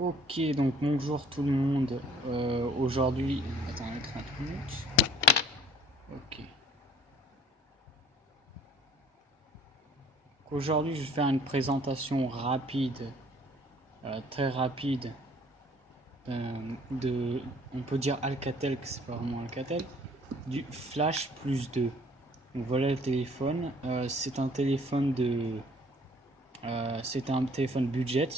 Ok, donc bonjour tout le monde. Aujourd'hui, attendez 30 minutes. Ok. Aujourd'hui, je vais faire une présentation rapide, très rapide, on peut dire Alcatel, que c'est pas vraiment Alcatel, du Flash Plus 2. Donc voilà le téléphone. C'est un téléphone budget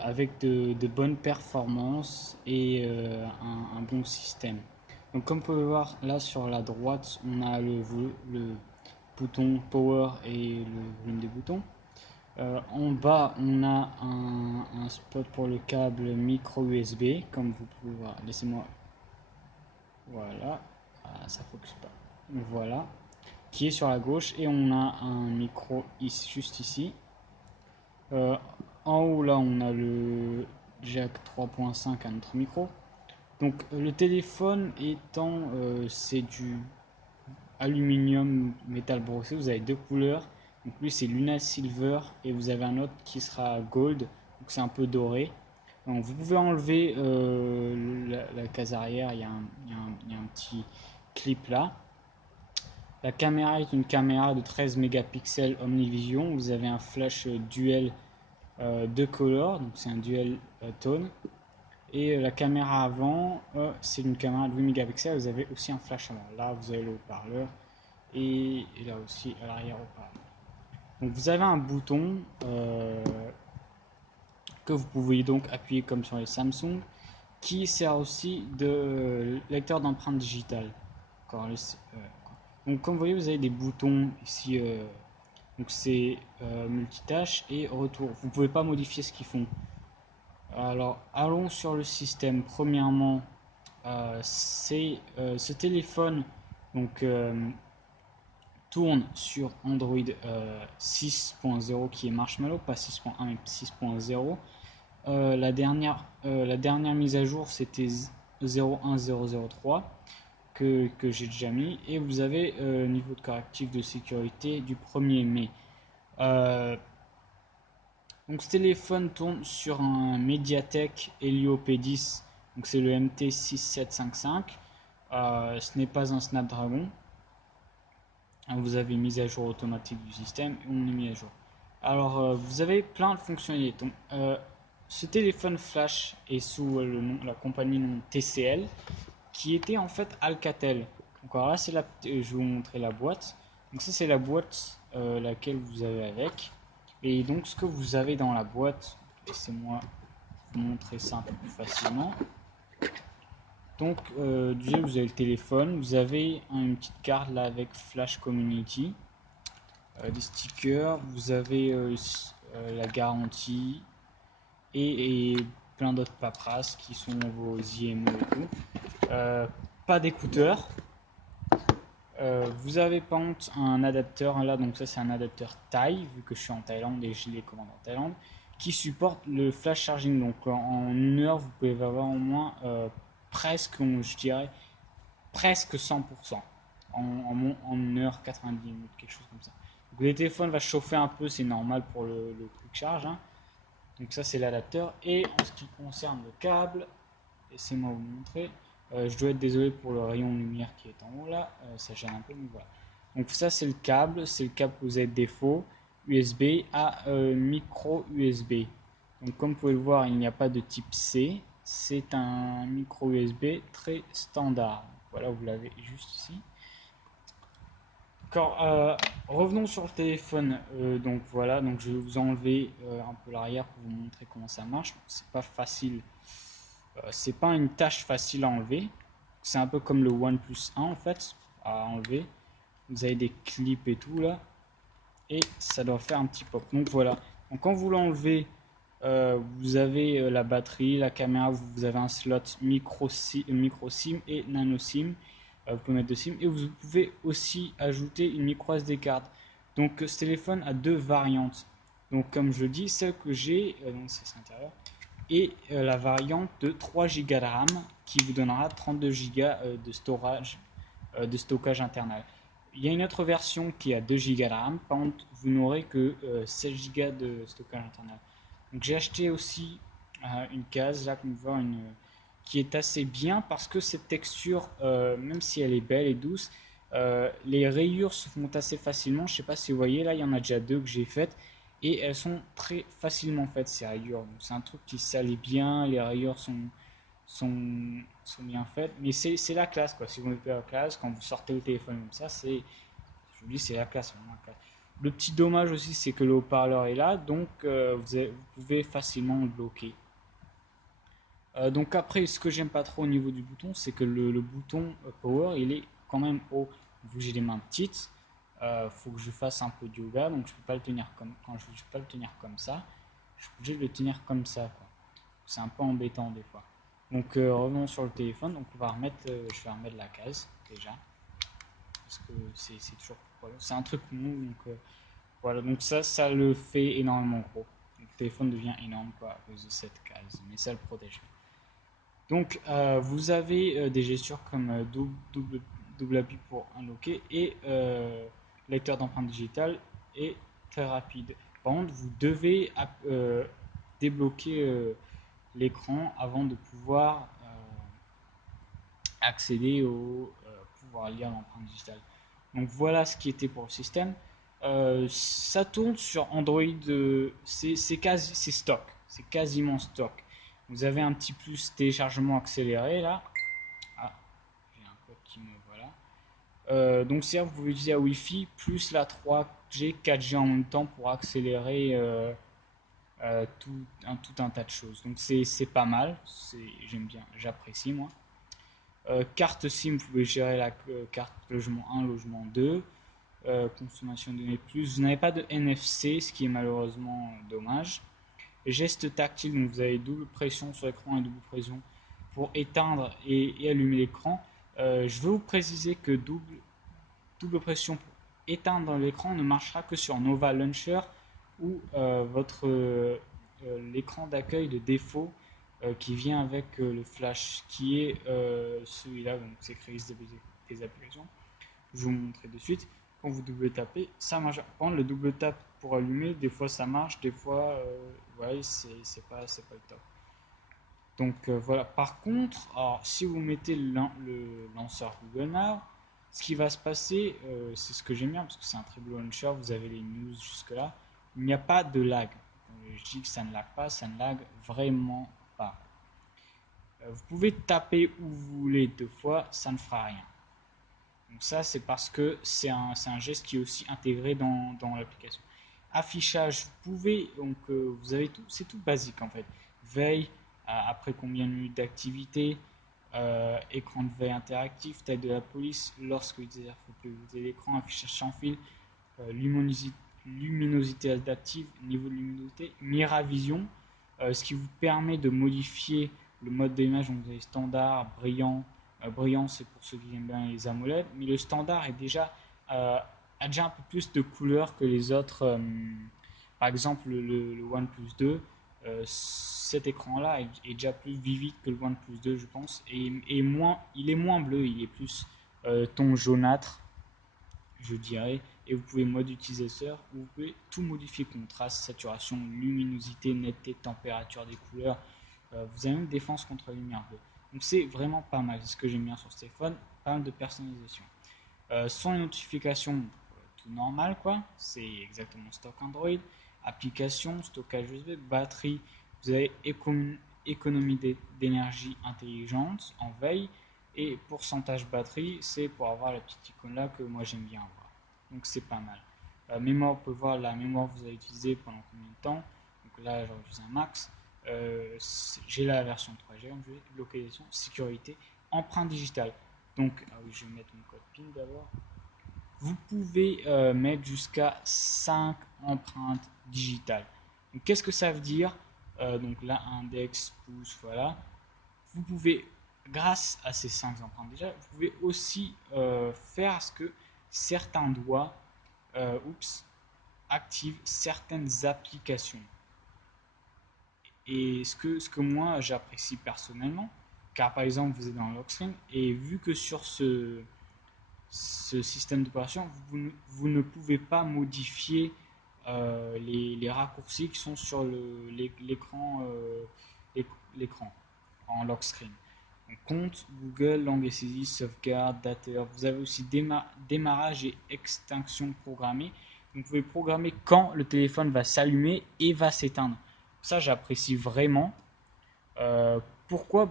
avec de bonnes performances et un bon système. Donc comme vous pouvez voir là sur la droite, on a le bouton Power et le volume des boutons. En bas, on a un spot pour le câble micro USB, comme vous pouvez voir. Laissez-moi. Voilà. Ah, ça focus pas. Voilà. Qui est sur la gauche. Et on a un micro juste ici. En haut, là, on a le jack 3.5 à notre micro. Donc, le téléphone étant, c'est du aluminium métal brossé. Vous avez deux couleurs. Donc, lui, c'est Luna Silver et vous avez un autre qui sera Gold. Donc, c'est un peu doré. Donc, vous pouvez enlever la case arrière. Il y a un petit clip là. La caméra est une caméra de 13 mégapixels Omnivision. Vous avez un flash duel de color, donc c'est un duel tone. Et la caméra avant, c'est une caméra de 8 mégapixels. Vous avez aussi un flash avant. Là, vous avez le haut-parleur et là aussi à l'arrière haut-parleur. Donc vous avez un bouton que vous pouvez donc appuyer comme sur les Samsung, qui sert aussi de lecteur d'empreintes digitales. Donc comme vous voyez, vous avez des boutons ici. Donc c'est multitâche et retour. Vous ne pouvez pas modifier ce qu'ils font. Alors allons sur le système. Premièrement, ce téléphone donc tourne sur Android 6.0 qui est Marshmallow, pas 6.1 mais 6.0. La dernière mise à jour c'était 0.1003 que j'ai déjà mis, et vous avez niveau de correctif de sécurité du 1er mai. Donc ce téléphone tourne sur un Mediatek Helio P10, donc c'est le MT6755. Ce n'est pas un Snapdragon. Vous avez mise à jour automatique du système et on est mis à jour. Alors vous avez plein de fonctionnalités. Donc, ce téléphone flash est sous la compagnie nom TCL, qui était en fait Alcatel. Donc alors là c'est je vais vous montrer la boîte. Donc ça c'est la boîte laquelle vous avez avec. Et donc ce que vous avez dans la boîte, laissez-moi vous montrer ça un peu plus facilement. Donc déjà vous avez le téléphone, vous avez une petite carte là avec Flash Community, des stickers, vous avez la garantie et plein d'autres paperasses qui sont vos IME et tout. Pas d'écouteurs. Vous avez par contre un adapteur là, donc ça c'est un adapteur taille, vu que je suis en Thaïlande et je les commande en Thaïlande, qui supporte le flash charging. Donc en une heure vous pouvez avoir au moins presque, je dirais, presque 100%. En une heure 90 minutes, quelque chose comme ça. Donc le téléphone va chauffer un peu, c'est normal pour le quick charge. Hein. Donc ça c'est l'adapteur. Et en ce qui concerne le câble, laissez-moi vous montrer. Je dois être désolé pour le rayon de lumière qui est en haut là, ça gêne un peu, mais voilà. Donc ça c'est le câble que vous avez de défaut, USB à micro USB. Donc comme vous pouvez le voir, il n'y a pas de type C, c'est un micro USB très standard. Voilà, vous l'avez juste ici. Revenons sur le téléphone. Donc voilà, donc je vais vous enlever un peu l'arrière pour vous montrer comment ça marche. C'est pas facile. C'est pas une tâche facile à enlever. C'est un peu comme le OnePlus 1 en fait, à enlever. Vous avez des clips et tout là. Et ça doit faire un petit pop. Donc voilà. Donc quand vous l'enlevez, vous avez la batterie, la caméra, vous avez un slot micro SIM et nano SIM. Vous pouvez mettre 2 SIM et vous pouvez aussi ajouter une micro SD card. Donc ce téléphone a deux variantes. Donc comme je le dis, celle que j'ai, donc c'est l'intérieur, et la variante de 3 Go de RAM qui vous donnera 32 Go de stockage internal. Il y a une autre version qui a 2 Go de RAM, par contre vous n'aurez que 16 Go de stockage internal. Donc j'ai acheté aussi une case là qu'on voit qui est assez bien parce que cette texture, même si elle est belle et douce, les rayures se font assez facilement. Je sais pas si vous voyez là, il y en a déjà deux que j'ai faites et elles sont très facilement faites ces rayures. Donc c'est un truc qui salit bien, les rayures sont bien faites, mais c'est la classe quoi. Si vous mettez la classe, quand vous sortez le téléphone comme ça, je vous dis, c'est la classe, vraiment la classe. Le petit dommage aussi, c'est que le haut-parleur est là, donc vous pouvez facilement le bloquer. Donc après, ce que j'aime pas trop au niveau du bouton, c'est que le bouton power, il est quand même haut. Vu que j'ai des mains petites, faut que je fasse un peu de yoga, donc je peux pas le tenir comme quand je peux pas le tenir comme ça. Je suis obligé de le tenir comme ça, quoi. C'est un peu embêtant des fois. Donc revenons sur le téléphone. Donc on va remettre, je vais remettre la case déjà parce que c'est toujours c'est un truc mou. Donc voilà, donc ça le fait énormément gros. Le téléphone devient énorme quoi à cause de cette case, mais ça le protège. Donc, vous avez des gestures comme double appui pour unlocker et lecteur d'empreintes digitales est très rapide. Par contre, vous devez débloquer l'écran avant de pouvoir accéder au pouvoir lire l'empreinte digitale. Donc voilà ce qui était pour le système. Ça tourne sur Android, c'est stock, c'est quasiment stock. Vous avez un petit plus téléchargement accéléré là. Ah, j'ai un code qui me voilà. Donc c'est vous pouvez utiliser la Wi-Fi plus la 3G, 4G en même temps pour accélérer tout un tas de choses. Donc c'est pas mal, j'aime bien, j'apprécie moi. Carte SIM, vous pouvez gérer la carte logement 1, logement 2. Consommation de données plus. Vous n'avez pas de NFC, ce qui est malheureusement dommage. Geste tactile, donc vous avez double pression sur l'écran et double pression pour éteindre et allumer l'écran. Je veux vous préciser que double pression pour éteindre l'écran ne marchera que sur Nova Launcher ou l'écran d'accueil de défaut qui vient avec le flash, qui est celui-là, donc c'est créer des applications. Je vais vous montrer de suite. Quand vous double tapez, ça marche. Par contre, le double tap pour allumer, des fois ça marche, des fois, ouais, c'est pas le top. Donc voilà. Par contre, alors, si vous mettez le lanceur Google Now, ce qui va se passer, c'est ce que j'aime bien parce que c'est un très beau launcher. Vous avez les news jusque là. Il n'y a pas de lag. Je dis que ça ne lag pas, ça ne lag vraiment pas. Vous pouvez taper où vous voulez deux fois, ça ne fera rien. Donc ça, c'est parce que c'est un geste qui est aussi intégré dans l'application. Affichage, vous pouvez, donc vous avez tout, c'est tout basique en fait. Veille, après combien de minutes d'activité, écran de veille interactif, taille de la police, lorsque vous utilisez l'écran, affichage sans fil, luminosité adaptive, niveau de luminosité, Miravision, ce qui vous permet de modifier le mode d'image. Donc vous avez standard, brillant. Brillant, c'est pour ceux qui aiment bien les AMOLED, mais le standard a déjà un peu plus de couleurs que les autres. Par exemple, le OnePlus 2, cet écran-là est déjà plus vivide que le OnePlus 2, je pense, et moins, il est moins bleu, il est plus ton jaunâtre, je dirais. Et vous pouvez mode utilisateur, vous pouvez tout modifier, contraste, saturation, luminosité, netteté, température des couleurs. Vous avez même défense contre la lumière bleue. Donc c'est vraiment pas mal, c'est ce que j'aime bien sur ce téléphone, pas mal de personnalisation. Sans les notifications, tout normal quoi, c'est exactement stock Android. Application, stockage USB, batterie, vous avez économie d'énergie intelligente en veille. Et pourcentage batterie, c'est pour avoir la petite icône là que moi j'aime bien avoir. Donc c'est pas mal. Mémoire, on peut voir la mémoire que vous avez utilisée pendant combien de temps. Donc là, j'aurais utilisé un max. J'ai la version 3G, localisation, sécurité, empreinte digitale. Donc, ah oui, je vais mettre mon code PIN d'abord. Vous pouvez mettre jusqu'à 5 empreintes digitales. Donc, qu'est-ce que ça veut dire? Donc là, index, pouce, voilà. Vous pouvez, grâce à ces 5 empreintes digitales, vous pouvez aussi faire ce que certains doigts activent certaines applications. Et ce que moi j'apprécie personnellement, car par exemple vous êtes dans Lockscreen et vu que sur ce système d'opération, vous ne pouvez pas modifier les raccourcis qui sont sur l'écran l'écran en lock screen. Donc, compte, Google, langue et saisie, sauvegarde, dateur. Vous avez aussi démarrage et extinction programmée. Donc, vous pouvez programmer quand le téléphone va s'allumer et va s'éteindre. Ça, j'apprécie vraiment. Pourquoi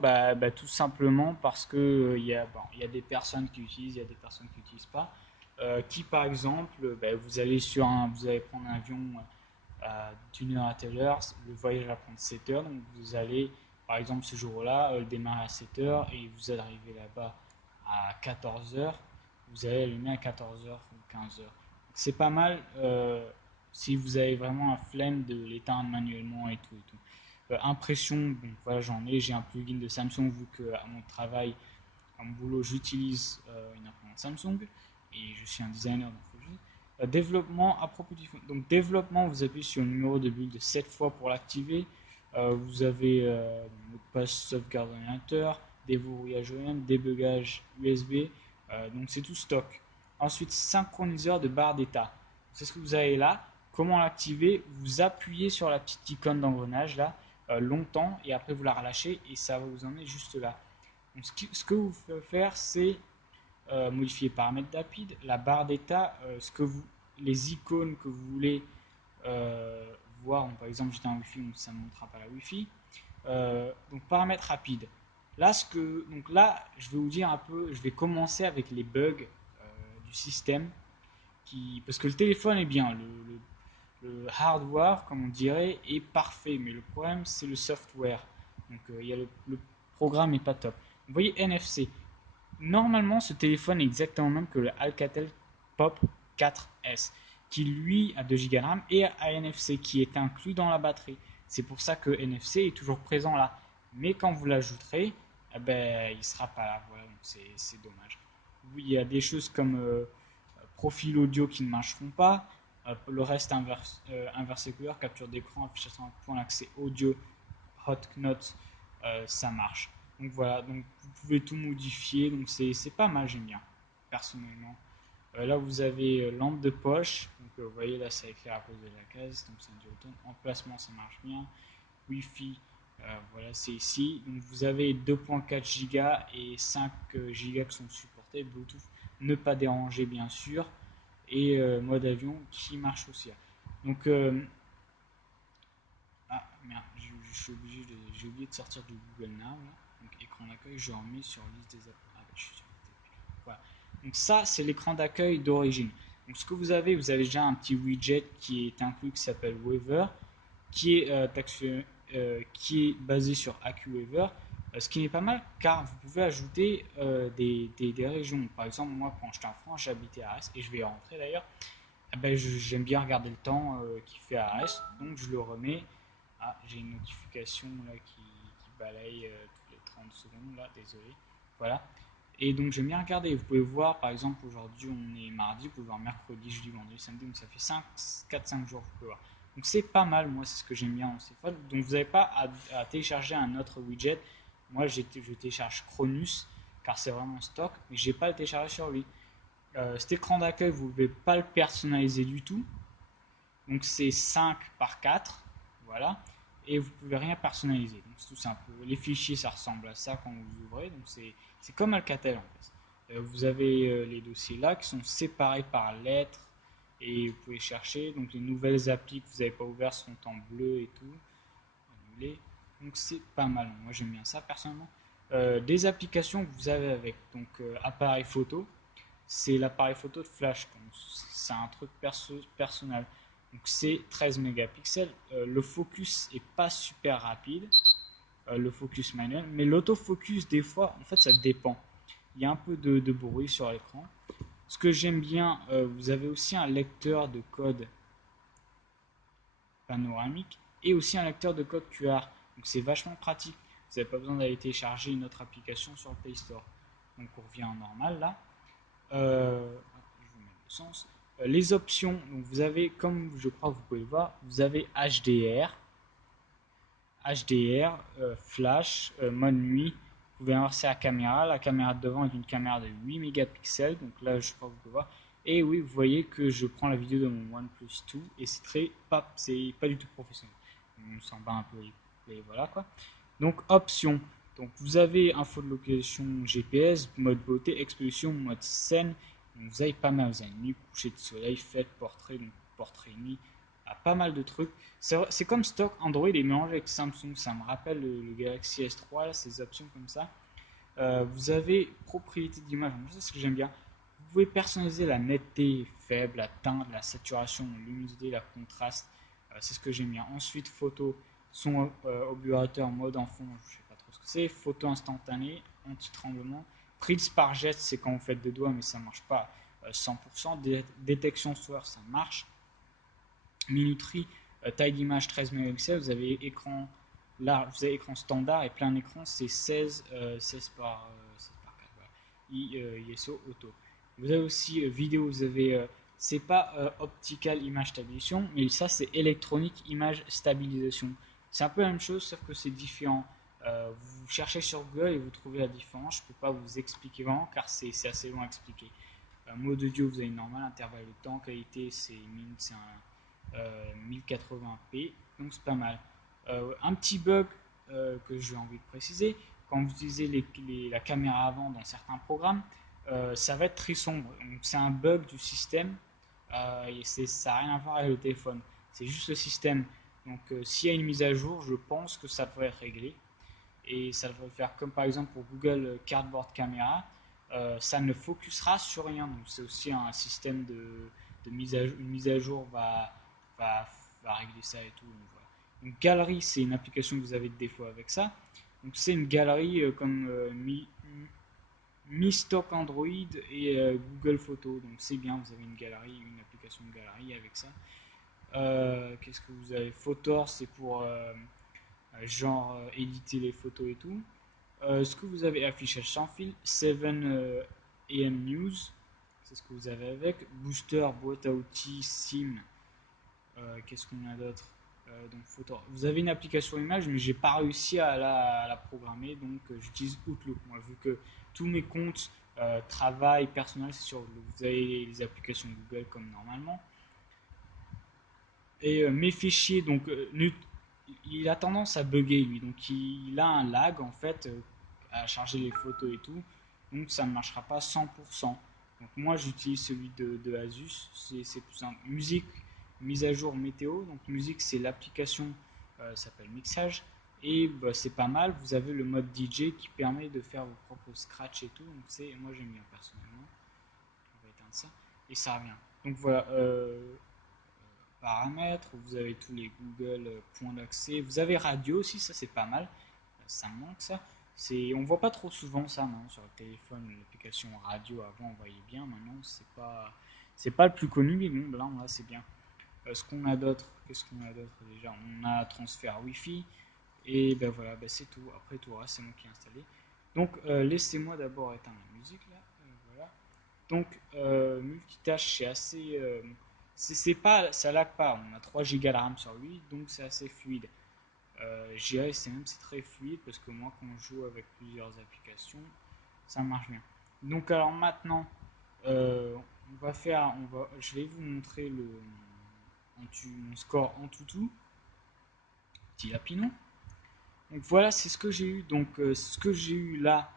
tout simplement parce que il y a des personnes qui utilisent, il y a des personnes qui n'utilisent pas. Qui par exemple, vous allez prendre un avion d'une heure à telle heure, le voyage va prendre 7 heures, donc vous allez par exemple ce jour-là le démarrer à 7 heures et vous arrivez là-bas à 14 heures, vous allez allumer à 14 heures ou 15 heures. C'est pas mal si vous avez vraiment un flemme de l'éteindre manuellement et tout. Et tout. Impression, donc voilà, j'ai un plugin de Samsung vu qu'à mon travail, à mon boulot, j'utilise une imprimante Samsung et je suis un designer donc développement à propos du donc développement, vous appuyez sur le numéro de build 7 fois pour l'activer. Vous avez mot de passe sauvegarde ordinateur, déverrouillage OEM, débugage USB, donc c'est tout stock. Ensuite, synchroniseur de barre d'état. C'est ce que vous avez là. Comment l'activer? Vous appuyez sur la petite icône d'engrenage là longtemps et après vous la relâchez et ça va vous emmener juste là. Donc, ce que vous pouvez faire, c'est modifier paramètres rapides, la barre d'état, les icônes que vous voulez voir. Donc, par exemple, j'étais en Wi-Fi, donc ça ne montrera pas la Wi-Fi. Donc paramètres rapides. Donc là, je vais vous dire un peu, je vais commencer avec les bugs du système, parce que le téléphone est bien, le hardware, comme on dirait, est parfait, mais le problème c'est le software. Donc le programme n'est pas top. Vous voyez NFC. Normalement, ce téléphone est exactement le même que le Alcatel Pop 4S, qui lui a 2 Go de RAM et a NFC qui est inclus dans la batterie. C'est pour ça que NFC est toujours présent là. Mais quand vous l'ajouterez, il ne sera pas là. Voilà, donc c'est dommage. Oui, il y a des choses comme profil audio qui ne marcheront pas. Le reste inversé couleur, capture d'écran, affichage en point d'accès audio, hot note, ça marche. Donc voilà, donc vous pouvez tout modifier, donc c'est pas mal, j'aime bien, personnellement. Là vous avez lampe de poche, donc vous voyez là ça éclaire à cause de la case, donc c'est un duotone. Emplacement ça marche bien. Wi-Fi, voilà c'est ici. Donc vous avez 2.4 Go et 5 Go qui sont supportés. Bluetooth, ne pas déranger bien sûr. Et mode avion qui marche aussi. Donc ah merde, j'ai oublié de sortir du Google Now. Là. Donc écran d'accueil, je remets sur liste des apps. Ah bah, je suis sur voilà. Donc ça, c'est l'écran d'accueil d'origine. Donc ce que vous avez déjà un petit widget qui est inclus qui s'appelle Weaver, qui est basé sur AccuWeaver, ce qui n'est pas mal car vous pouvez ajouter des régions. Par exemple, moi quand j'étais en France, j'habitais à Arès et je vais y rentrer d'ailleurs. J'aime bien regarder le temps qu'il fait à Arès, donc je le remets. Ah, j'ai une notification là qui balaye toutes les 30 secondes là, désolé. Voilà. Et donc j'aime bien regarder. Vous pouvez voir, par exemple, aujourd'hui on est mardi, vous pouvez voir mercredi, jeudi, vendredi, samedi, donc ça fait 4-5 jours, vous pouvez voir. Donc c'est pas mal, moi c'est ce que j'aime bien dans ces téléphone. Donc vous n'avez pas à télécharger un autre widget. Moi je télécharge Cronus car c'est vraiment stock, mais j'ai pas le téléchargé sur lui. Cet écran d'accueil, vous ne pouvez pas le personnaliser du tout. Donc c'est 5 par 4, voilà. Et vous pouvez rien personnaliser. Donc c'est tout simple. Les fichiers, ça ressemble à ça quand vous ouvrez. Donc c'est comme Alcatel en fait. Vous avez les dossiers là qui sont séparés par lettres et vous pouvez chercher. Donc les nouvelles applis que vous n'avez pas ouvertes sont en bleu et tout. Annulé. Donc c'est pas mal. Moi j'aime bien ça personnellement. Des applications que vous avez avec donc appareil photo, c'est l'appareil photo de flash. C'est un truc personnel. Donc c'est 13 mégapixels. Le focus est pas super rapide, le focus manuel, mais l'autofocus des fois, en fait, ça dépend. Il y a un peu de bruit sur l'écran. Ce que j'aime bien, vous avez aussi un lecteur de code panoramique et aussi un lecteur de code QR. Donc c'est vachement pratique. Vous n'avez pas besoin d'aller télécharger une autre application sur le Play Store. Donc on revient en normal là. Je vous mets le sens. Les options, donc vous avez, comme je crois que vous pouvez le voir, vous avez flash, mode nuit. Vous pouvez inverser la caméra. La caméra de devant est une caméra de 8 mégapixels. Donc là, je crois que vous pouvez voir. Et oui, vous voyez que je prends la vidéo de mon OnePlus 2 et c'est pas du tout professionnel. On s'en bat un peu et voilà quoi. Donc options. Donc vous avez info de location GPS, mode beauté, exposition, mode scène. Donc, vous avez pas mal, vous avez nuit, coucher de soleil, fête, portrait, donc portrait nuit, pas mal de trucs. C'est comme stock Android et mélangé avec Samsung, ça me rappelle le Galaxy S3, là, ces options comme ça. Vous avez propriété d'image, c'est ce que j'aime bien. Vous pouvez personnaliser la netteté faible, la teinte, la saturation, la luminosité, la contraste. C'est ce que j'aime bien. Ensuite, photo, son obturateur, mode en fond, je ne sais pas trop ce que c'est. Photo instantanée, anti-tremblement. Prise par geste, c'est quand vous faites des doigts, mais ça ne marche pas 100%. Détection sourire, ça marche. Minuterie, taille d'image 13 mégapixels. Vous avez écran large, vous avez écran standard et plein écran, c'est 16 par 4. Voilà. ISO auto. Vous avez aussi vidéo, vous avez c'est pas optical image stabilisation, mais ça c'est électronique image stabilisation. C'est un peu la même chose, sauf que c'est différent. Vous cherchez sur Google et vous trouvez la différence. Je peux pas vous expliquer vraiment car c'est assez long à expliquer. Mode audio, vous avez normal, intervalle de temps, qualité c'est un 1080p, donc c'est pas mal. Un petit bug que j'ai envie de préciser, quand vous utilisez la caméra avant dans certains programmes, ça va être très sombre. Donc c'est un bug du système et ça n'a rien à voir avec le téléphone. C'est juste le système. Donc s'il y a une mise à jour, je pense que ça devrait être réglé. Et ça devrait faire comme par exemple pour Google Cardboard Camera. Ça ne focusera sur rien. Donc c'est aussi un système de mise à jour. Une mise à jour va, va régler ça et tout. Donc, voilà. Donc galerie, c'est une application que vous avez de défaut avec ça. Donc c'est une galerie comme Mi Stock Android et Google Photos. Donc c'est bien, vous avez une galerie, une application de galerie avec ça. Qu'est-ce que vous avez? Photor, c'est pour genre éditer les photos et tout. Ce que vous avez affichage sans fil, 7 AM News, c'est ce que vous avez avec. Booster, boîte à outils, SIM. Qu'est-ce qu'on a d'autre? Donc photo. Vous avez une application image, mais j'ai pas réussi à la programmer, donc j'utilise Outlook. Moi, vu que tous mes comptes travail personnel, c'est sur Outlook. Vous avez les applications Google comme normalement. Et mes fichiers, donc il a tendance à bugger lui, donc il a un lag en fait à charger les photos et tout, donc ça ne marchera pas 100%. Donc moi j'utilise celui de Asus, c'est plus simple. Musique, mise à jour météo, donc musique c'est l'application, s'appelle Mixage, et bah, c'est pas mal, vous avez le mode DJ qui permet de faire vos propres scratch et tout, donc moi j'aime bien personnellement. On va éteindre ça, et ça revient. Donc voilà, paramètres, vous avez tous les Google points d'accès, vous avez radio aussi, ça c'est pas mal, ça me manque ça. On voit pas trop souvent ça maintenant sur le téléphone, l'application radio avant on voyait bien, maintenant c'est pas le plus connu, mais bon là c'est bien. Ce qu'on a d'autre, qu'est-ce qu'on a d'autre déjà? On a transfert Wi-Fi et ben voilà, ben c'est tout. Après tout reste c'est moi qui ai installé. Donc laissez-moi d'abord éteindre la musique là, voilà. Donc, multitâche, c'est assez. C'est pas, ça lag pas. On a 3 Go de RAM sur lui, donc c'est assez fluide. C'est très fluide parce que moi, quand je joue avec plusieurs applications, ça marche bien. Donc, alors maintenant, je vais vous montrer mon score en tout, petit lapinou. Donc voilà, c'est ce que j'ai eu. Donc ce que j'ai eu là,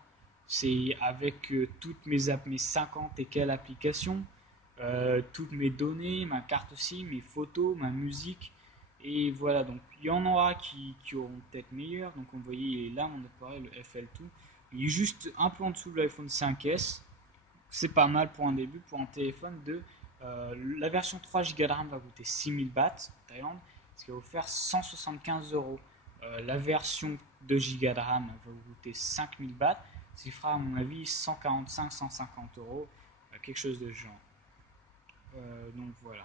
c'est avec toutes mes 50 et quelles applications, toutes mes données, ma carte SIM, mes photos, ma musique. Et voilà, donc il y en aura qui auront peut-être meilleur. Donc on voyait, il est là, mon appareil, le FL2. Il est juste un peu en dessous de l'iPhone 5S. C'est pas mal pour un début, pour un téléphone de... la version 3 Go de RAM va coûter 6000 bahts en Thaïlande, ce qui va vous faire 175 euros. La version 2 Go de RAM va vous coûter 5000 bahts, ce qui fera à mon avis 145-150 euros, quelque chose de genre. Donc voilà.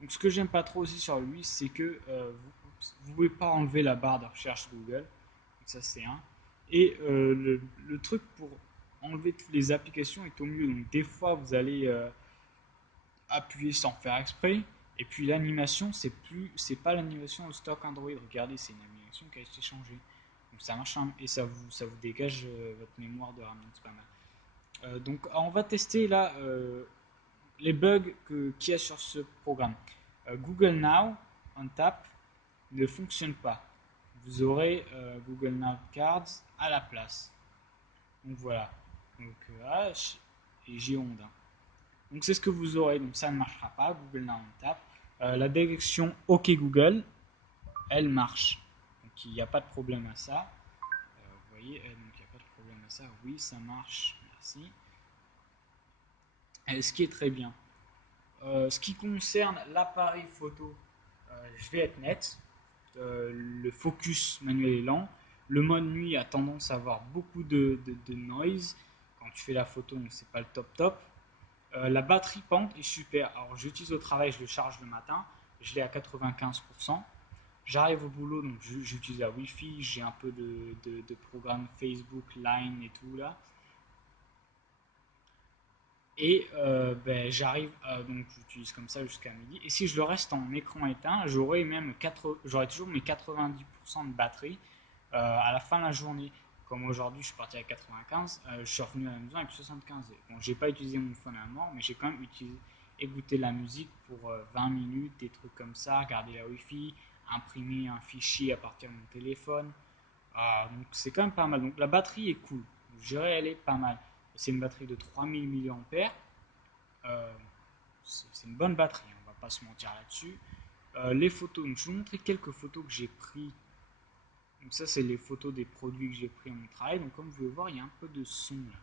Donc ce que j'aime pas trop aussi sur lui, c'est que vous pouvez pas enlever la barre de recherche Google. Donc ça c'est un. Et le truc pour enlever toutes les applications est au milieu. Donc des fois vous allez appuyer sans faire exprès. Et puis l'animation, c'est pas l'animation au stock Android. Regardez, c'est une animation qui a été changée. Donc ça marche et ça vous dégage votre mémoire de RAM. Donc c'est pas mal. Donc on va tester là les bugs qu'il y a sur ce programme. Google Now, on tap, ne fonctionne pas. vous aurez Google Now Cards à la place. Donc voilà. Donc H et J Honda. Donc c'est ce que vous aurez. Donc ça ne marchera pas. Google Now on tape. La direction OK Google, elle marche. Donc il n'y a pas de problème à ça. Vous voyez, donc il n'y a pas de problème à ça. Oui, ça marche. Merci. Ce qui est très bien. Ce qui concerne l'appareil photo, je vais être net. Le focus manuel est lent. Le mode nuit a tendance à avoir beaucoup de noise. Quand tu fais la photo, donc c'est pas le top top. La batterie pente est super. Alors j'utilise au travail, je le charge le matin. Je l'ai à 95%. J'arrive au boulot, donc j'utilise la Wi-Fi. J'ai un peu de programmes Facebook, Line et tout là. Et j'arrive, donc j'utilise comme ça jusqu'à midi. Et si je le reste en écran éteint, j'aurai toujours mes 90% de batterie à la fin de la journée. Comme aujourd'hui, je suis parti à 95, je suis revenu à la maison avec 75. Bon, j'ai pas utilisé mon phone à mort, mais j'ai quand même écouté la musique pour 20 minutes, des trucs comme ça, regarder la Wi-Fi, imprimer un fichier à partir de mon téléphone. Donc c'est quand même pas mal. Donc la batterie est cool. Je dirais elle est pas mal. C'est une batterie de 3000 mAh. C'est une bonne batterie, on va pas se mentir là-dessus. Les photos, donc je vais vous montrer quelques photos que j'ai prises. Donc ça c'est les photos des produits que j'ai pris à mon travail. Donc comme vous pouvez voir, il y a un peu de son là.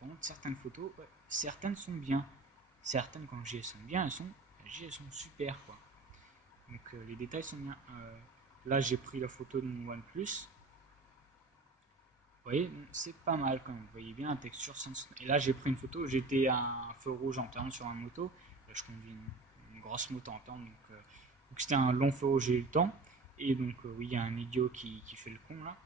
Par contre, certaines photos, ouais, certaines sont bien. Certaines quand elles sont bien, elles sont super quoi. Donc les détails sont bien. Là j'ai pris la photo de mon OnePlus. Vous voyez, c'est pas mal quand même. Vous voyez bien la texture. Et là, j'ai pris une photo. J'étais à un feu rouge en tournant sur une moto. Je conduis une grosse moto en tournant. Donc c'était un long feu rouge, j'ai eu le temps. Et donc, oui, il y a un idiot qui fait le con là.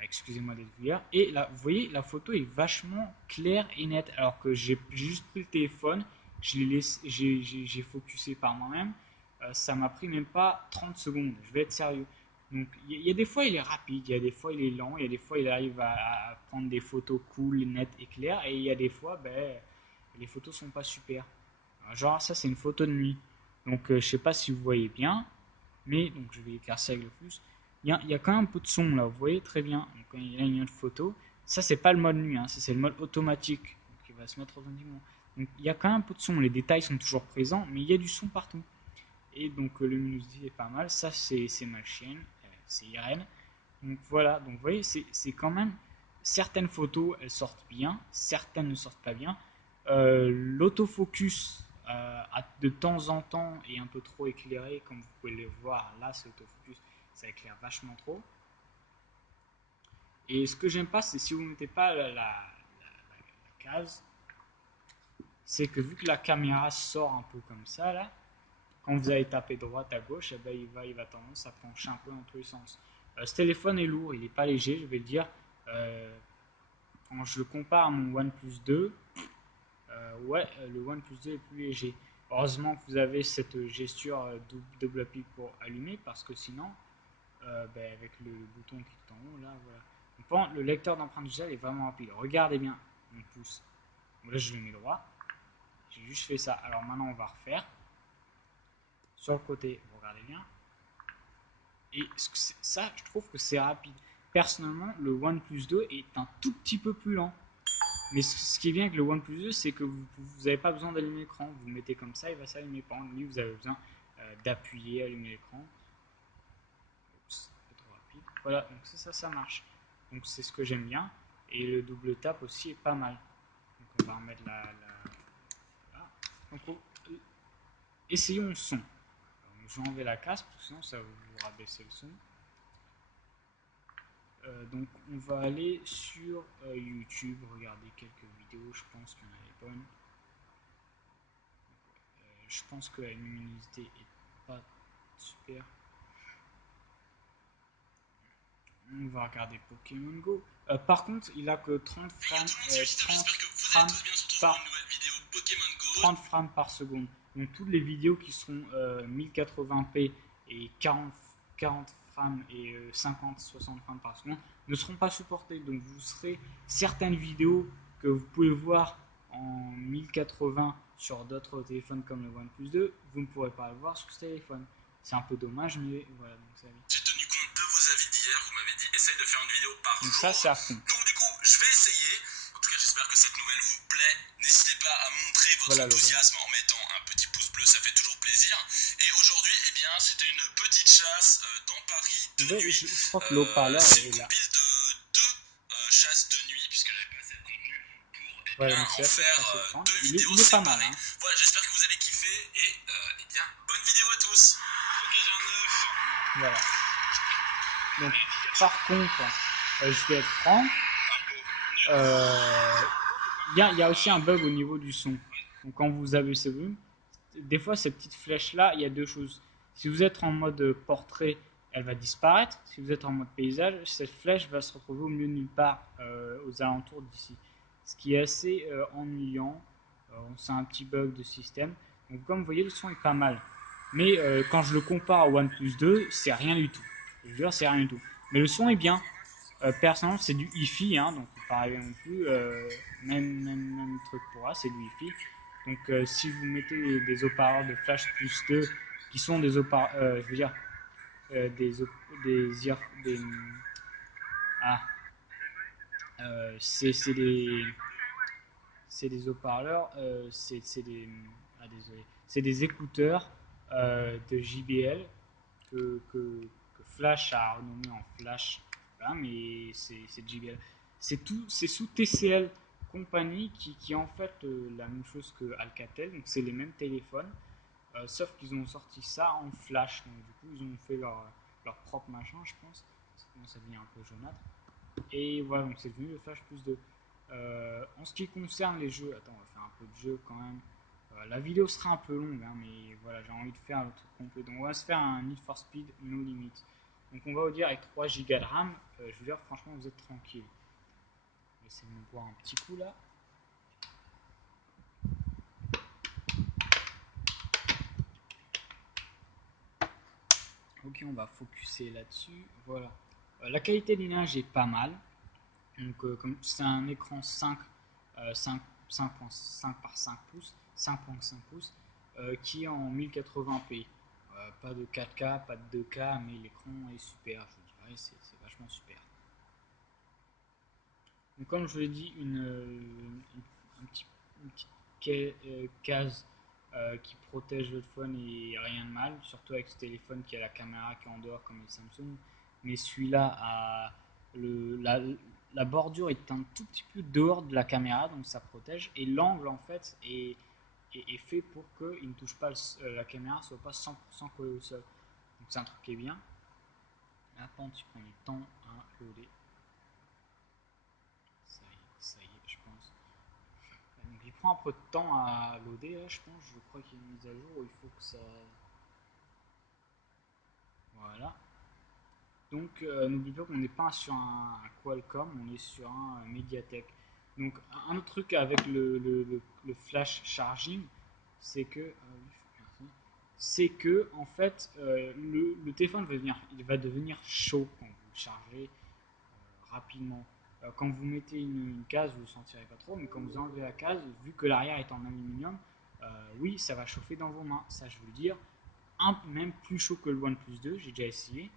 Excusez-moi d'être vulgaire. Et là, vous voyez, la photo est vachement claire et nette. Alors que j'ai juste pris le téléphone. J'ai focusé par moi-même. Ça m'a pris même pas 30 secondes. Je vais être sérieux. Donc il y a des fois il est rapide, il y a des fois il est lent, il y a des fois il arrive à prendre des photos cool, nettes et claires, et il y a des fois les photos sont pas super. Alors, genre ça c'est une photo de nuit, donc je sais pas si vous voyez bien, mais donc je vais éclaircir avec le plus. Il y a quand même un peu de son là, vous voyez très bien. Donc quand il y a une autre photo, ça c'est pas le mode nuit, hein, ça c'est le mode automatique, donc il va se mettre automatiquement. Donc il y a quand même un peu de son, les détails sont toujours présents, mais il y a du son partout. Et donc le luminosité est pas mal, ça c'est ma chienne, c'est Irène. Donc voilà, donc vous voyez, c'est quand même certaines photos elles sortent bien, certaines ne sortent pas bien. L'autofocus de temps en temps est un peu trop éclairé, comme vous pouvez le voir là, c'est autofocus, ça éclaire vachement trop. Et ce que j'aime pas, c'est si vous ne mettez pas la case, c'est que vu que la caméra sort un peu comme ça là, quand vous allez taper droite à gauche, eh ben, il va tendance à pencher un peu dans tous les sens. Ce téléphone est lourd, il n'est pas léger, je vais le dire. Quand je le compare à mon OnePlus 2, ouais, le OnePlus 2 est plus léger. Heureusement que vous avez cette gesture double appui pour allumer, parce que sinon, avec le bouton qui est en haut, là, voilà. Donc, le lecteur d'empreinte digitale est vraiment rapide. Regardez bien mon pouce. Donc là, je le mets droit. J'ai juste fait ça. Alors maintenant, on va refaire. Sur le côté, vous regardez bien. Et ça, je trouve que c'est rapide. Personnellement, le OnePlus 2 est un tout petit peu plus lent. Mais ce qui est bien avec le OnePlus 2, c'est que vous n'avez pas besoin d'allumer l'écran. Vous le mettez comme ça, il va s'allumer. Par contre, lui, vous avez besoin d'appuyer, allumer l'écran. Oups, c'est trop rapide. Voilà, donc ça marche. Donc c'est ce que j'aime bien. Et le double tap aussi est pas mal. Donc on va remettre voilà. Donc essayons le son. Alors, je vais enlever la casse, parce que sinon ça va vous rabaisser le son. Donc on va aller sur YouTube, regarder quelques vidéos, je pense qu'il y en a des bonnes. Je pense que la luminosité est pas super. On va regarder Pokémon Go. Par contre, il a que 30 frames, 30 frames par seconde. Donc toutes les vidéos qui seront 1080p et 40 frames et 50-60 frames par seconde ne seront pas supportées. Donc vous serez certaines vidéos que vous pouvez voir en 1080 sur d'autres téléphones comme le OnePlus 2, vous ne pourrez pas le voir sur ce téléphone. C'est un peu dommage, mais voilà. Donc ça fonction de vos avis d'hier. Vous m'avez dit essaye de faire une vidéo par Donc jour. ça c'est à fond. Donc du coup, je vais essayer. En tout cas, j'espère que cette nouvelle vous plaît. N'hésitez pas à montrer votre enthousiasme en mettant un petit pouce bleu, ça fait toujours plaisir. Et aujourd'hui, eh bien, c'était une petite chasse dans Paris de nuit. Je crois que l'eau-parleur C'est est une là. compile de 2 chasses de nuit, puisque j'avais pas assez de contenu pour Voilà, bien, donc c'est en assez faire conséquent. 2 Il vidéos est pas séparées. mal, hein. Voilà, j'espère que vous allez kiffer et eh bien, bonne vidéo à tous. Ok, j'ai un œuf. Voilà. Donc, par contre, je vais être franc, il y a aussi un bug au niveau du son. Donc, quand vous avez ce volume, des fois, ces petites flèches-là, il y a deux choses. Si vous êtes en mode portrait, elle va disparaître. Si vous êtes en mode paysage, cette flèche va se retrouver au milieu de nulle part, aux alentours d'ici. Ce qui est assez ennuyant. C'est un petit bug de système. Donc, comme vous voyez, le son est pas mal. Mais quand je le compare au OnePlus 2, c'est rien du tout. Je veux dire, c'est rien du tout. Mais le son est bien. Personnellement, c'est du hi-fi, hein, donc c'est pas non plus. Même truc pour moi, c'est du hi-fi. Donc, si vous mettez des haut-parleurs de Flash Plus 2, qui sont des haut-parleurs, je veux dire, des ah, c'est des haut-parleurs, c'est des écouteurs de JBL que Flash a renommé en Flash, voilà, mais c'est JBL. C'est sous TCL compagnie qui est en fait la même chose que Alcatel, donc c'est les mêmes téléphones, sauf qu'ils ont sorti ça en Flash, donc du coup ils ont fait leur propre machin, je pense. Ça commence à devenir un peu jaunâtre. Et voilà, donc c'est devenu le Flash Plus 2. En ce qui concerne les jeux, attends, on va faire un peu de jeu quand même. La vidéo sera un peu longue, hein, mais voilà, j'ai envie de faire le truc complet. Donc on va se faire un Need for Speed No Limit. Donc on va vous dire avec 3 Go de RAM, je veux dire franchement vous êtes tranquille. Laissez-moi boire un petit coup là. Ok, on va focuser là-dessus. Voilà. La qualité de l'image est pas mal. Donc comme c'est un écran 5.5 par 5 pouces, 5.5 pouces, qui est en 1080p. Pas de 4K, pas de 2K, mais l'écran est super, je dirais, c'est vachement super. Donc comme je vous l'ai dit, une petite case qui protège votre phone et rien de mal, surtout avec ce téléphone qui a la caméra qui est en dehors comme les Samsung, mais celui-là a la bordure est un tout petit peu dehors de la caméra, donc ça protège, et l'angle en fait est fait pour qu'il ne touche pas la caméra, soit pas 100% collé au sol. Donc c'est un truc qui est bien. La pente, tu prends du temps à loader. Ça y est, je pense. Donc il prend un peu de temps à loader, là, je pense. Je crois qu'il y a une mise à jour où il faut que ça. Voilà. Donc n'oublie pas qu'on n'est pas sur un Qualcomm, on est sur un Mediatek. Donc un autre truc avec le flash charging, c'est que en fait le téléphone va devenir chaud quand vous le chargez rapidement. Quand vous mettez une case, vous ne sentirez pas trop, mais quand vous enlevez la case, vu que l'arrière est en aluminium, oui, ça va chauffer dans vos mains, ça je veux le dire. Même plus chaud que le OnePlus 2, j'ai déjà essayé.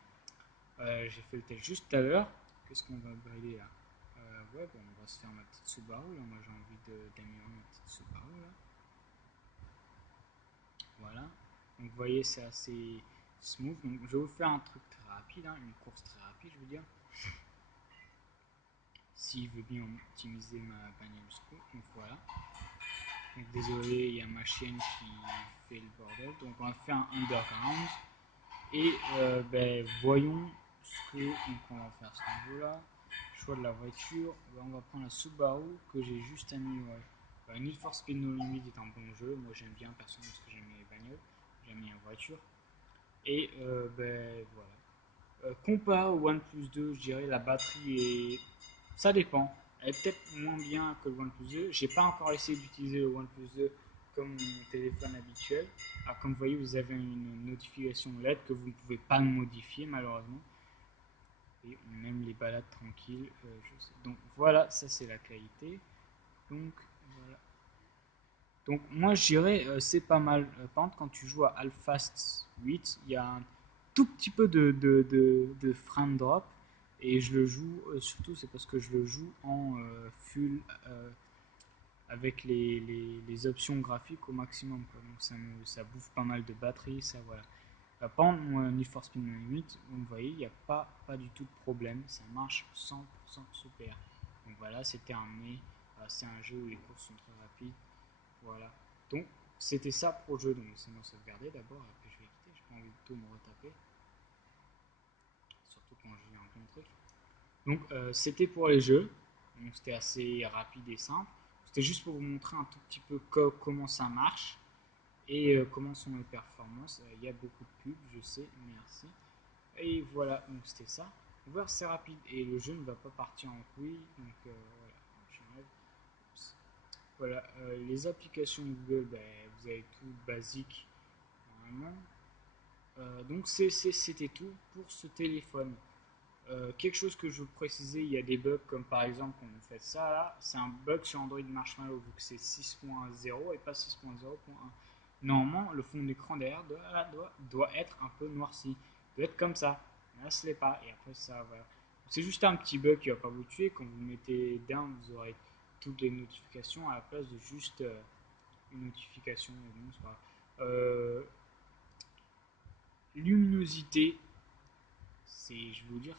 J'ai fait le test juste tout à l'heure. Qu'est-ce qu'on va upgrader là? Ouais, bon, on va se faire ma petite Subaru. Là. Moi, j'ai envie d'améliorer ma petite Subaru. Là. Voilà. Donc, vous voyez, c'est assez smooth. Donc, je vais vous faire un truc très rapide, hein, une course très rapide, je veux dire. S'il veut bien optimiser ma bagnole scoop. Donc, voilà. Donc, désolé, il y a ma chienne qui fait le bordel. Donc, on va faire un underground. Et voyons ce que donc on va faire à ce niveau-là. Choix de la voiture, on va prendre la Subaru que j'ai juste améliorée. Need for Speed No Limit est un bon jeu, moi j'aime bien personnellement parce que j'aime les bagnoles, j'aime bien les voitures. Et voilà. Comparé au OnePlus 2, je dirais la batterie est. Ça dépend. Elle est peut-être moins bien que le OnePlus 2. J'ai pas encore essayé d'utiliser le OnePlus 2 comme mon téléphone habituel. Alors, comme vous voyez, vous avez une notification LED que vous ne pouvez pas modifier malheureusement. Et même les balades tranquilles, je sais. Donc voilà, ça c'est la qualité. Donc voilà. Donc moi je dirais c'est pas mal. Par contre, quand tu joues à Alphast 8, il y a tout petit peu de frame drop. Et je le joue, surtout c'est parce que je le joue en full avec les options graphiques au maximum, quoi. Donc ça bouffe pas mal de batterie, ça voilà. Par contre, moi, Need for Speed Unlimited, vous voyez, il n'y a pas du tout de problème, ça marche 100% super. Donc voilà, c'est terminé. C'est un jeu où les courses sont très rapides. Voilà. Donc c'était ça pour le jeu. Donc laissez-moi sauvegarder d'abord, après je vais quitter. J'ai pas envie de tout me retaper. Surtout quand j'ai un bon truc. Donc c'était pour les jeux. Donc c'était assez rapide et simple. C'était juste pour vous montrer un tout petit peu comment ça marche et comment sont les performances. Il y a beaucoup de pubs, je sais, merci. Et voilà, donc c'était ça. Vous voyez, c'est rapide et le jeu ne va pas partir en couille. Donc voilà, j'enlève. Voilà, les applications Google, ben, vous avez tout basique normalement. Donc c'était tout pour ce téléphone. Quelque chose que je veux préciser, il y a des bugs comme par exemple quand vous faites ça là, c'est un bug sur Android Marshmallow vu que c'est 6.0 et pas 6.0.1. Normalement, le fond d'écran derrière doit être un peu noirci, doit être comme ça. Mais là, ce n'est pas. Et après, ça, voilà. C'est juste un petit bug qui va pas vous tuer. Quand vous mettez down, vous aurez toutes les notifications à la place de juste une notification. Donc, luminosité, je vais vous dire,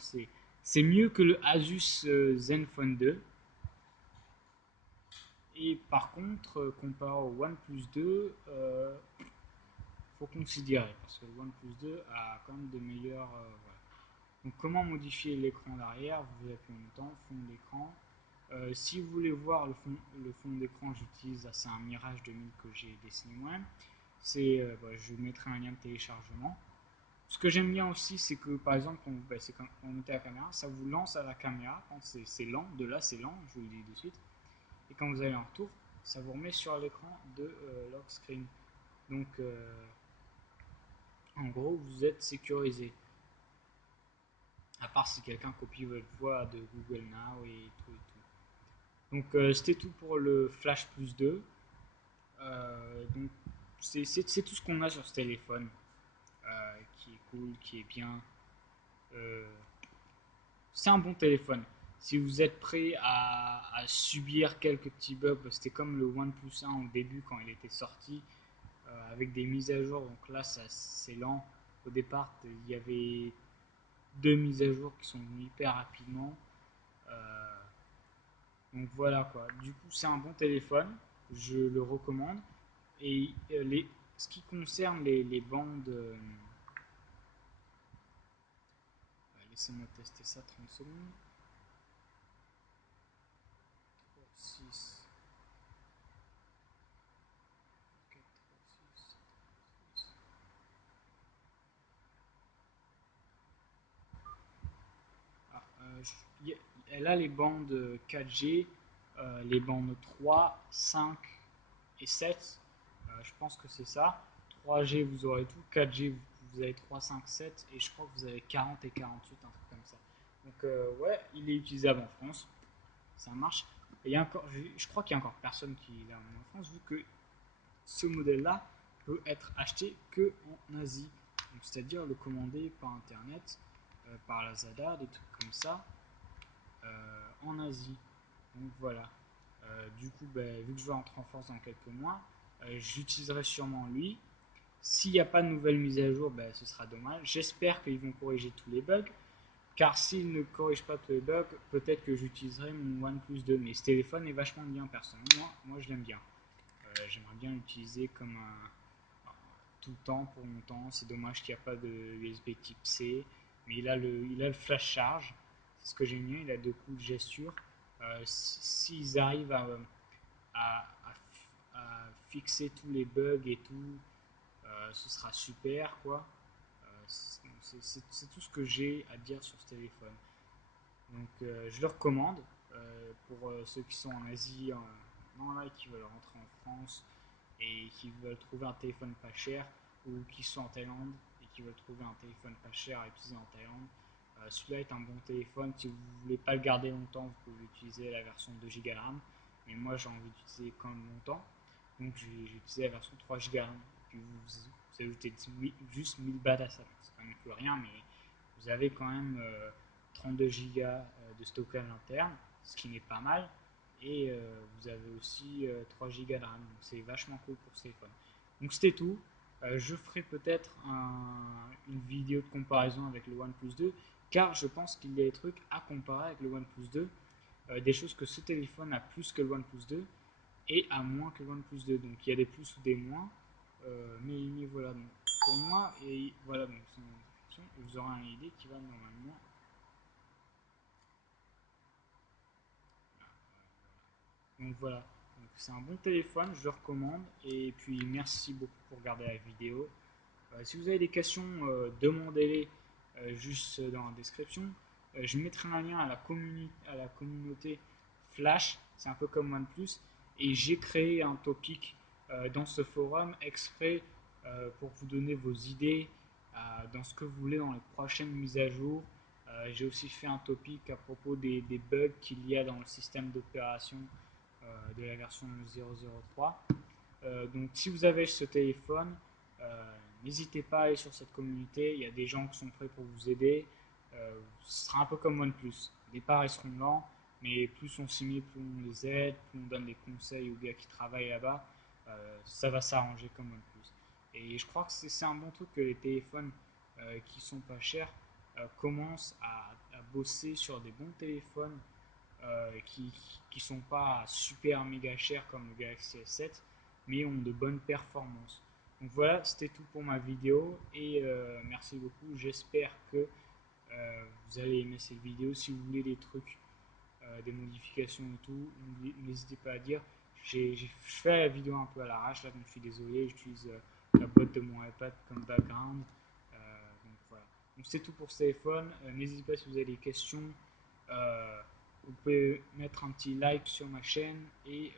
c'est mieux que le Asus Zenfone 2. Et par contre, comparé au OnePlus 2, faut considérer parce que le OnePlus 2 a quand même de meilleurs. Voilà. Donc, comment modifier l'écran d'arrière? Vous verrez plus longtemps, fond d'écran. Si vous voulez voir le fond d'écran, j'utilise, c'est un Mirage 2000 que j'ai dessiné moi-même. Je mettrai un lien de téléchargement. Ce que j'aime bien aussi, c'est que par exemple, quand on met la caméra, ça vous lance à la caméra. Quand c'est lent, de là c'est lent, je vous le dis de suite. Et quand vous allez en retour, ça vous remet sur l'écran de lock screen. Donc, en gros, vous êtes sécurisé. À part si quelqu'un copie votre voix de Google Now et tout et tout. Donc, c'était tout pour le Flash Plus 2. Donc, c'est tout ce qu'on a sur ce téléphone. Qui est cool, qui est bien. Euh, c'est un bon téléphone. Si vous êtes prêt à subir quelques petits bugs, c'était comme le OnePlus 1 au début quand il était sorti, avec des mises à jour. Donc là, c'est lent. Au départ, il y avait 2 mises à jour qui sont venues hyper rapidement. Euh, donc voilà quoi. Du coup, c'est un bon téléphone. Je le recommande. Et ce qui concerne les bandes, laissez-moi tester ça 30 secondes. 6, 4, 6. Ah, elle a les bandes 4G, les bandes 3, 5 et 7. Je pense que c'est ça. 3G, vous aurez tout. 4G, vous avez 3, 5, 7. Et je crois que vous avez 40 et 48, un truc comme ça. Donc, ouais, il est utilisable en France. Ça marche. Et il y a encore, je crois qu'il y a encore personne qui l'a en France, vu que ce modèle-là peut être acheté que en Asie. C'est-à-dire le commander par internet, par Lazada, des trucs comme ça, en Asie. Donc voilà. Du coup, vu que je vais rentrer en France dans quelques mois, j'utiliserai sûrement lui. S'il n'y a pas de nouvelle mise à jour, ce sera dommage. J'espère qu'ils vont corriger tous les bugs. Car s'ils ne corrigent pas tous les bugs, peut-être que j'utiliserai mon OnePlus 2. Mais ce téléphone est vachement bien, personnellement. Moi je l'aime bien. J'aimerais bien l'utiliser comme tout le temps, pour longtemps. C'est dommage qu'il n'y a pas de USB type C. Mais il a le flash charge. C'est ce que j'aime bien. Il a 2 coups de gesture. S'ils arrivent à, à fixer tous les bugs et tout, ce sera super, quoi. C'est tout ce que j'ai à dire sur ce téléphone. Donc, je le recommande pour ceux qui sont en Asie, et qui veulent rentrer en France et qui veulent trouver un téléphone pas cher, ou qui sont en Thaïlande et qui veulent trouver un téléphone pas cher à utiliser en Thaïlande. Celui-là est un bon téléphone. Si vous ne voulez pas le garder longtemps, vous pouvez utiliser la version 2 Go RAM. Mais moi, j'ai envie d'utiliser quand même longtemps. Donc, j'ai utilisé la version 3 Go RAM. Puis vous ajoutez juste 1000 bahts à ça. C'est pas non plus rien, mais vous avez quand même 32 gigas de stockage interne, ce qui n'est pas mal. Et vous avez aussi 3 gigas de RAM, donc c'est vachement cool pour ce téléphone. Donc c'était tout. Je ferai peut-être une vidéo de comparaison avec le OnePlus 2, car je pense qu'il y a des trucs à comparer avec le OnePlus 2, des choses que ce téléphone a plus que le OnePlus 2 et a moins que le OnePlus 2. Donc il y a des plus ou des moins, mais voilà. Donc, pour moi, et voilà, donc vous aurez une idée qui va normalement. Donc voilà, donc c'est un bon téléphone, je le recommande. Et puis merci beaucoup pour regarder la vidéo. Si vous avez des questions, demandez-les juste dans la description. Je mettrai un lien à la communauté Flash, c'est un peu comme OnePlus. Et j'ai créé un topic dans ce forum exprès pour vous donner vos idées dans ce que vous voulez dans les prochaines mises à jour. J'ai aussi fait un topic à propos des bugs qu'il y a dans le système d'opération de la version 003. Donc si vous avez ce téléphone, n'hésitez pas à aller sur cette communauté, il y a des gens qui sont prêts pour vous aider. Ce sera un peu comme OnePlus. Au départ, ils seront lents, mais plus on s'y met, plus on les aide, plus on donne des conseils aux gars qui travaillent là-bas. Ça va s'arranger comme OnePlus. Et je crois que c'est un bon truc que les téléphones qui sont pas chers commencent à bosser sur des bons téléphones qui sont pas super méga chers comme le Galaxy S7, mais ont de bonnes performances. Donc voilà, c'était tout pour ma vidéo et merci beaucoup. J'espère que vous allez aimer cette vidéo. Si vous voulez des trucs, des modifications et tout, n'hésitez pas à dire. Je fais la vidéo un peu à l'arrache là, donc je suis désolé. J'utilise la boîte de mon iPad comme background. Donc voilà. Donc c'est tout pour ce téléphone. N'hésitez pas si vous avez des questions. Vous pouvez mettre un petit like sur ma chaîne et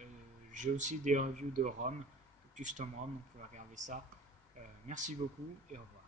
j'ai aussi des reviews de ROM, de custom ROM, donc vous pouvez regarder ça. Merci beaucoup et au revoir.